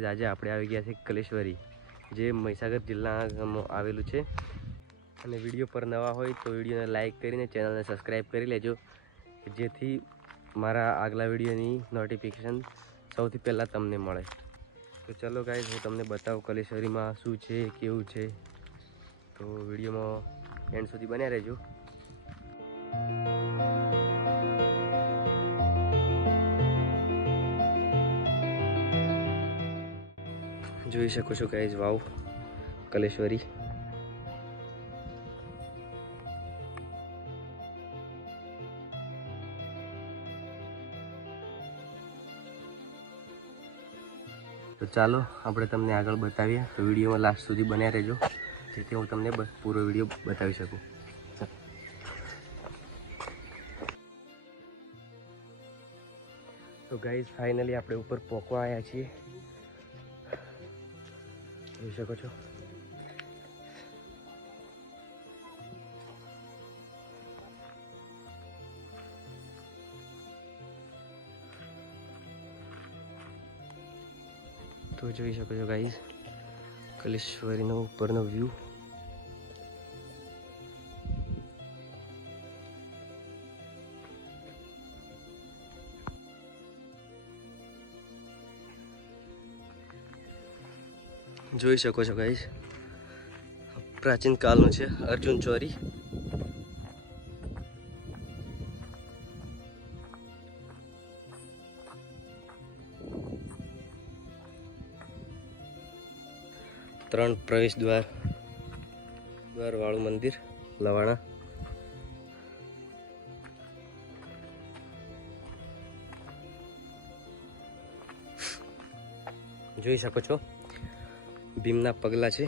Guys આજે આપણે આવી ગયા છે કલેશ્વરી, જે મહીસાગર જિલ્લામાં આવેલું છે। અને વિડીયો પર નવા હોય તો વિડીયોને લાઇક કરીને ચેનલને સબસ્ક્રાઈબ કરી લેજો, જેથી મારા આગલા વિડીયોની નોટિફિકેશન સૌથી પહેલાં તમને મળે। તો ચલો ગાઈઝ, હું તમને બતાવું કલેશ્વરીમાં શું છે, કેવું છે। તો વિડીયોમાં એન્ડ સુધી બન્યા રહેજો। જોઈ શકો છો ગાઈઝ, વાવ કલેશ્વરી। તો ચાલો આપણે તમને આગળ બતાવીએ, તો વિડીયોમાં લાસ્ટ સુધી બન્યા રહેજો, જેથી હું તમને પૂરો વિડીયો બતાવી શકું। તો ગાઈઝ ફાઇનલી આપણે ઉપર પહોંચવા આવ્યા છીએ, જોઈ શકો છો। તો જોઈ શકો છો ગાઈઝ, કલેશ્વરીનો ઉપરનો વ્યૂ। જોઈ શકો છો ગાઈઝ, પ્રાચીન કાળનું છે અર્જુન ચોરી। ત્રણ પ્રવેશ દ્વાર વાળું મંદિર લવાણા। જોઈ શકો છો ભીમના પગલા છે।